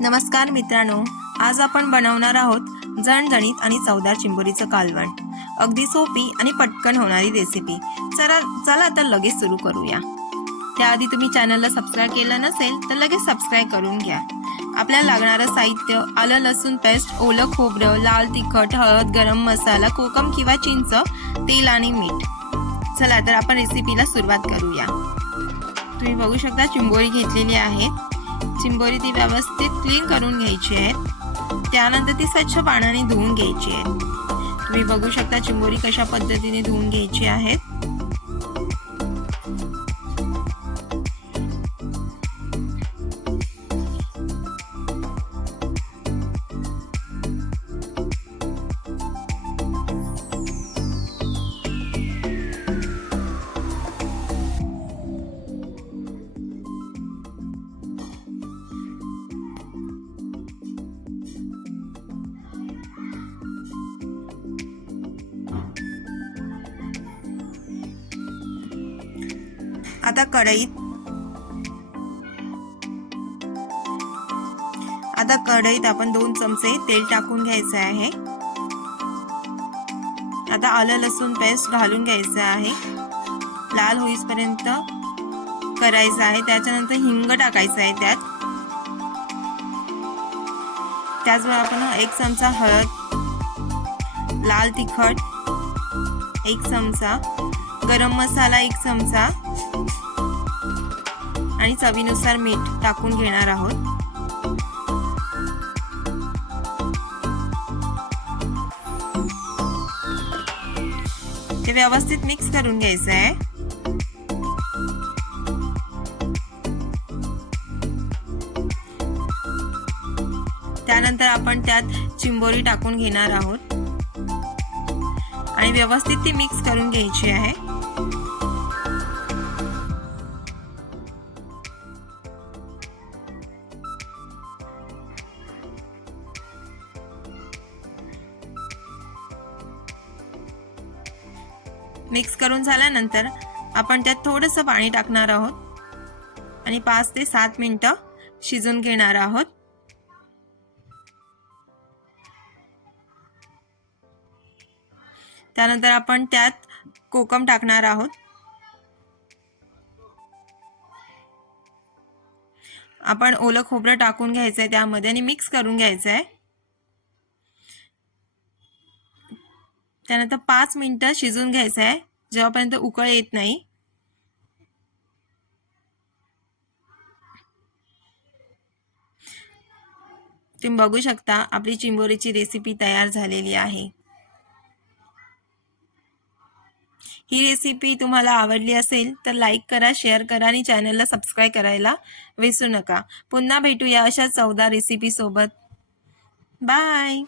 नमस्कार मित्रांनो, आज आपण बनवणार आहोत झणझणीत आणि चवदार चिंबोरीचं कालवण। अगदी सोपी आणि पटकन होणारी रेसिपी। चला तर लगेच सुरू करूया। त्याआधी तुम्ही चॅनलला सबस्क्राइब केलं नसेल तर लगेच सबस्क्राइब करून घ्या। आपल्याला लागणारं साहित्य: आलं लसूण पेस्ट, ओलं खोबरं, लाल तिखट, हळद, गरम मसाला, कोकम किंवा चिंच, तेल आणि मीठ। चला तर आपण रेसिपीला सुरुवात करूया। तुम्ही बघू शकता चिंबोरी घेतलेली आहे। चिंबोरी ती व्यवस्थित क्लीन करून घ्यायची आहे। त्यानंतर ती स्वच्छ पाण्याने धुवून घ्यायची आहे। तुम्ही बघू शकता चिंबोरी कशा पद्धतीने धुवून घ्यायची आहे। आता कढईत आपण 2 चमचे तेल टाकून घ्यायचे आहे। आता आलं लसूण पेस्ट घालून घ्यायचं आहे। लाल होईपर्यंत करायचं आहे। त्याच्यानंतर हिंग टाकायचं आहे त्याचबरोबर आपण 1 चमचा हळद, लाल तिखट 1 चमचा, गरम मसाला 1 चमचा आणि चवीनुसार मीठ टाकून घेणार आहोत। ते व्यवस्थित मिक्स करून घ्यायचं आहे। त्यानंतर आपण त्यात चिंबोरी टाकून घेणार आहोत आणि व्यवस्थित ती मिक्स करून घ्यायची आहे। मिक्स करून झाल्यानंतर आपण त्यात थोडंसं पाणी टाकणार आहोत आणि 5 ते 7 मिनिटं शिजून घेणार आहोत। त्यानंतर आपण त्यात कोकम टाकणार आहोत। आपण ओलं खोबरं टाकून घ्यायचंय त्यामध्ये आणि मिक्स करून घ्यायचंय। त्यानंतर 5 मिनिटं शिजून घ्यायचं आहे जेव्हापर्यंत उकळ येत नाही। तुम्ही बघू शकता आपली चिंबोरीची रेसिपी तयार झालेली आहे। ही रेसिपी तुम्हाला आवडली असेल तर लाईक करा, शेअर करा आणि चॅनलला सबस्क्राइब करायला विसरू नका। पुन्हा भेटूया अशा चवदार रेसिपी सोबत। बाय।